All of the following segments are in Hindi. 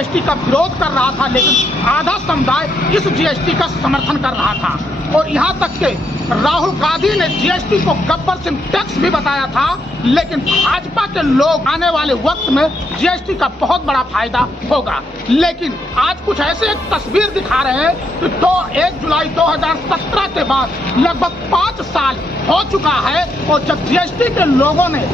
जीएसटी का विरोध कर रहा था, लेकिन आधा समुदाय इस जीएसटी का समर्थन कर रहा था। और यहाँ तक के राहुल गांधी ने जीएसटी को गब्बर सिंह टैक्स भी बताया था, लेकिन भाजपा के लोग आने वाले वक्त में जीएसटी का बहुत बड़ा फायदा होगा। लेकिन आज कुछ ऐसे एक तस्वीर दिखा रहे हैं कि 1 जुलाई 2017 के बाद लगभग 5 साल हो चुका है, और जब जीएसटी के लोगों ने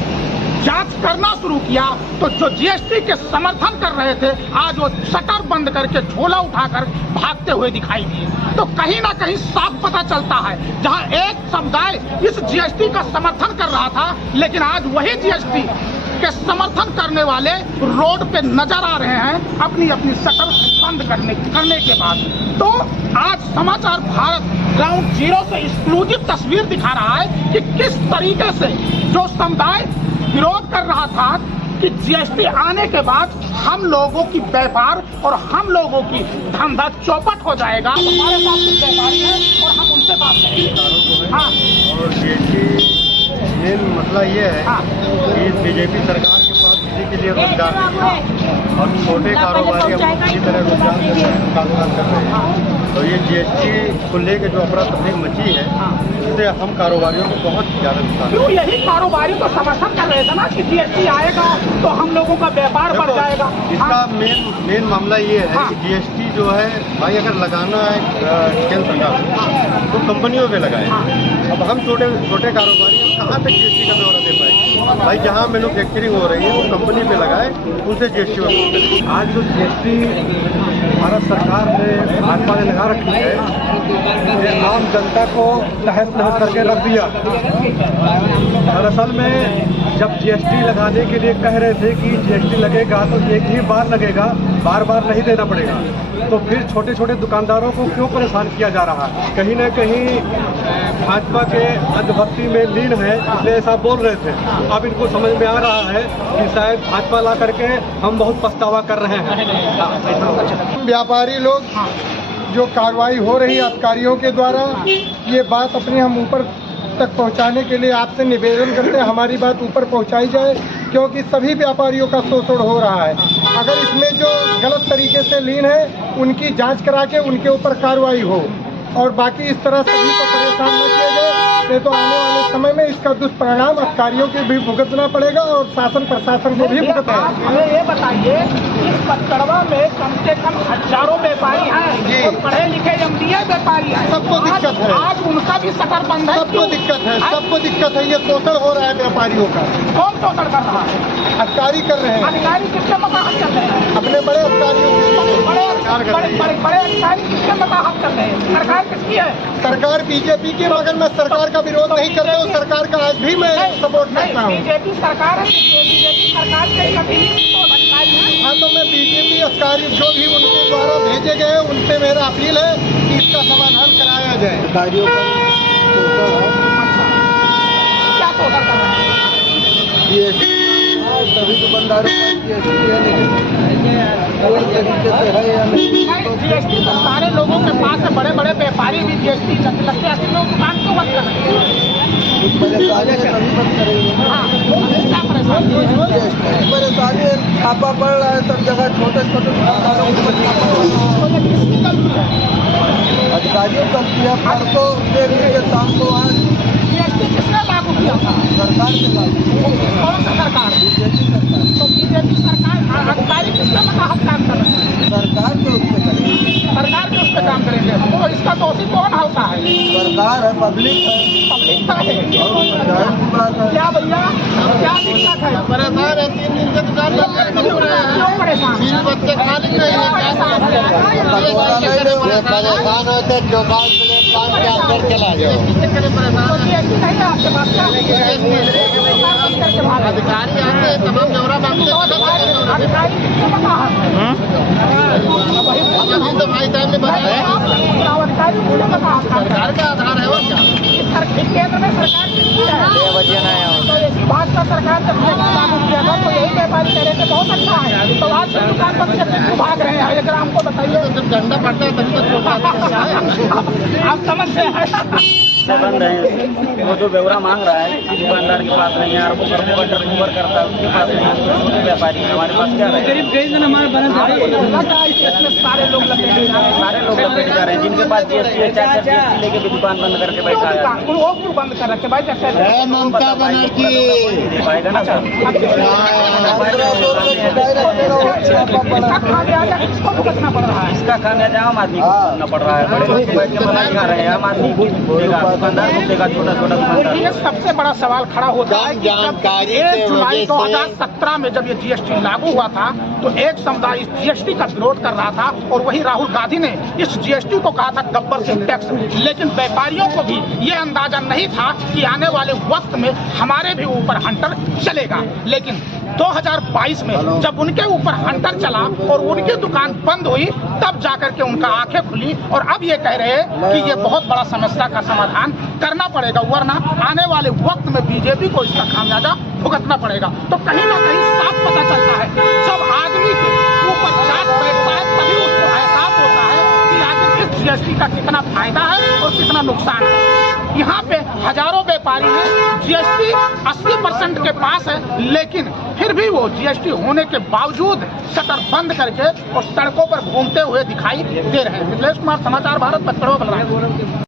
जांच करना शुरू किया तो जो जीएसटी के समर्थन कर रहे थे, आज वो शटर बंद करके झोला उठाकर भागते हुए दिखाई दिए। तो कहीं ना कहीं साफ पता चलता है, जहां एक समुदाय इस जीएसटी का समर्थन कर रहा था, लेकिन आज वही जीएसटी के समर्थन करने वाले रोड पे नजर आ रहे हैं अपनी अपनी शटर बंद करने के बाद। तो आज समाचार भारत ग्राउंड जीरो से एक्सक्लूसिव तस्वीर दिखा रहा है कि किस तरीके से जो समुदाय विरोध कर रहा था कि जीएसटी आने के बाद हम लोगों की व्यापार और हम लोगों की धंधा चौपट हो जाएगा। हमारे पास कुछ व्यापारी हैं और हम उनसे बात करेंगे। हाँ, और जीएसटी मेन मसला ये है कि बीजेपी सरकार के पास इसी के लिए रोजगार नहीं है, और छोटे कारोबारी अब इसी तरह रोजगार कर रहे हैं, कारोबार कर रहे हैं। तो ये जीएसटी को लेकर जो अफरा तफरी मची है, इससे हम कारोबारियों को बहुत ज़्यादा नुकसान। क्यों यही कारोबारी तो समर्थन कर रहे थे ना कि जीएसटी आएगा तो हम लोगों का व्यापार बढ़ जाएगा। इसका मेन मामला ये है कि जीएसटी जो है भाई, अगर लगाना है केंद्र सरकार तो कंपनियों पे लगाए। अब हम छोटे कारोबारी हम कहाँ तक जीएसटी का ब्यौरा दे पाएंगे? भाई जहाँ मैन्युफैक्चरिंग हो रही है वो कंपनी पे लगाए, उनसे जीएसटी वसूल करें। आज जो जीएसटी भारत सरकार ने, भाजपा ने लगा रखी है, ये आम जनता को तहस नहस करके रख दिया। दरअसल में जब जीएसटी लगाने के लिए कह रहे थे कि जीएसटी लगेगा तो एक ही बार लगेगा, बार बार नहीं देना पड़ेगा, तो फिर छोटे छोटे दुकानदारों को क्यों परेशान किया जा रहा है? कहीं न कहीं भाजपा के अंधभक्ति में लीन है, इसलिए ऐसा बोल रहे थे। अब इनको समझ में आ रहा है कि शायद भाजपा ला करके हम बहुत पछतावा कर रहे हैं। व्यापारी लोग जो कार्रवाई हो रही है अधिकारियों के द्वारा, ये बात अपनी हम ऊपर तक पहुंचाने के लिए आपसे निवेदन करते हैं, हमारी बात ऊपर पहुंचाई जाए, क्योंकि सभी व्यापारियों का शोषण हो रहा है। अगर इसमें जो गलत तरीके से लीन है उनकी जांच करा के उनके ऊपर कार्रवाई हो, और बाकी इस तरह सभी को परेशान न किया जाए, नहीं तो आने वाले समय में इसका दुष्परिणाम अधिकारियों को भी भुगतना पड़ेगा और शासन प्रशासन को भी भुगतना। हमें ये बताइए, इस पचकड़वा में कम से कम हजारों व्यापारी हैं और पढ़े लिखे एमबीए व्यापारी हैं। सबको दिक्कत है, आज उनका भी शटर बंद है। सबको दिक्कत है, सबको दिक्कत है। ये शोषण हो रहा है व्यापारियों का। कौन शोषण कर रहा है? अधिकारी कर रहे हैं। अधिकारी किसके मताहत कर रहे हैं? अपने बड़े अधिकारियों बड़े अधिकारी किसके मताहत कर रहे हैं? सरकार किसकी है? सरकार बीजेपी की, मगर मैं सरकार का विरोध नहीं करता हूँ। सरकार का आज भी मैं सपोर्ट करता हूँ। बीजेपी सरकार है, बीजेपी सरकार के अधिकारी हैं। हाँ, तो मैं बीजेपी अधिकारी जो भी उनके द्वारा भेजे गए हैं उनसे मेरा अपील है कि इसका समाधान कराया जाए। अधिकारियों का क्या शोषण कर रहे हैं? सभी दुकानदारों का जीएसटी है, लेकिन कोई तरीके से है या नहीं? जीएसटी तो सारे लोगों के पास है, बड़े बड़े व्यापारी भी जीएसटी लगते हैं, लोग दुकान क्यों बंद कर रहे हैं? कुछ परेशानी है तभी बंद करेंगे। क्या परेशानी? परेशानी है, छापा पड़ रहा है सब जगह, छोटे छोटे दुकानदारों को छापा पड़ रहा है। किसकी गलती है? अधिकारियों की गलती है। परसों देख लीजिए शाम को आज जीएसटी किसने लागू किया था? सरकार ने लागू। कौन सा सरकार? बीजेपी सरकार। तो बीजेपी सरकार अधिकारी किसके मताहत काम कर रहे हैं? सरकार के उस पर करेंगे। सरकार के उस पर काम करेंगे तो इसका दोषी कौन होता है? सरकार है, पब्लिक है। पब्लिक का है क्या भैया? क्या दिक्कत है? परेशान है, 3 दिन से दुकान क्यों परेशान? बच्चे खाने नहीं परेशान होते, जो बात के अंदर चला जाओ। नहीं आपके पास अधिकारी आते हैं, तमाम ब्यौरा मांगते हैं। अधिकारी किसको पता है? तो भाई साहब ने बताया अधिकारी मुझे पता है। सरकार का आधार है वो क्या? केंद्र में सरकार किसकी है? तो इसी भाजपा सरकार जब लागू किया था तो यही व्यापारी कह रहे थे बहुत अच्छा है, तो आज दुकान बंद करके भाग रहे हैं। जरा हमको बताइए। जब झंडा पड़ता है तभी तो आप समझते हैं बंद है। वो जो ब्यौरा मांग रहा है किसी दुकानदार के पास नहीं है, और वो टर्नओवर करता है उसके पास नहीं है, छोटे व्यापारी हमारे पास क्या है? करीब कई दिन हमारे सारे लोग लपेटे जा रहे हैं जिनके पास जीएसटी है, 4 जीएसटी लेके भी दुकान बंद करके बैठा है। वो क्यों बंद कर रखे भाई? ममता बनर्जी दे पाएगा ना सर? इसको भुगतना पड़ रहा है। इसका खामियाजा आम आदमी को भुगतना पड़ रहा है। बड़े लोग बैठ के बनाई खा रहे हैं, आम आदमी भुगतेगा, दुकानदार भुगतेगा, छोटा छोटा दुकानदार। ये सबसे बड़ा सवाल खड़ा होता है कि जब 1 जुलाई 2017 में जब ये जीएसटी लागू हुआ था तो एक समुदाय इस जीएसटी का विरोध कर रहा था और वही राहुल गांधी ने इस जीएसटी को कहा था गब्बर सिंह टैक्स। लेकिन व्यापारियों को भी ये अंदाजा नहीं था कि आने वाले वक्त में हमारे भी ऊपर हंटर चलेगा। लेकिन 2022 में जब उनके ऊपर हंटर चला और उनकी दुकान बंद हुई तब जाकर के उनका आंखें खुली और अब ये कह रहे हैं कि ये बहुत बड़ा समस्या का समाधान करना पड़ेगा, वरना आने वाले वक्त में बीजेपी को इसका खामियाजा भुगतना पड़ेगा। तो कहीं ना कहीं साफ पता चलता है जब आदमी के ऊपर जांच बैठता है तभी उसको एहसास होता है कि आखिर इस जीएसटी का कितना फायदा है और कितना नुकसान है। यहाँ पे हजारों व्यापारी हैं, जीएसटी 80% के पास है, लेकिन फिर भी वो जीएसटी होने के बावजूद शटर बंद करके और सड़कों पर घूमते हुए दिखाई दे रहे हैं। मिथिलेश कुमार, समाचार भारत, पचपड़वा बलरामपुर।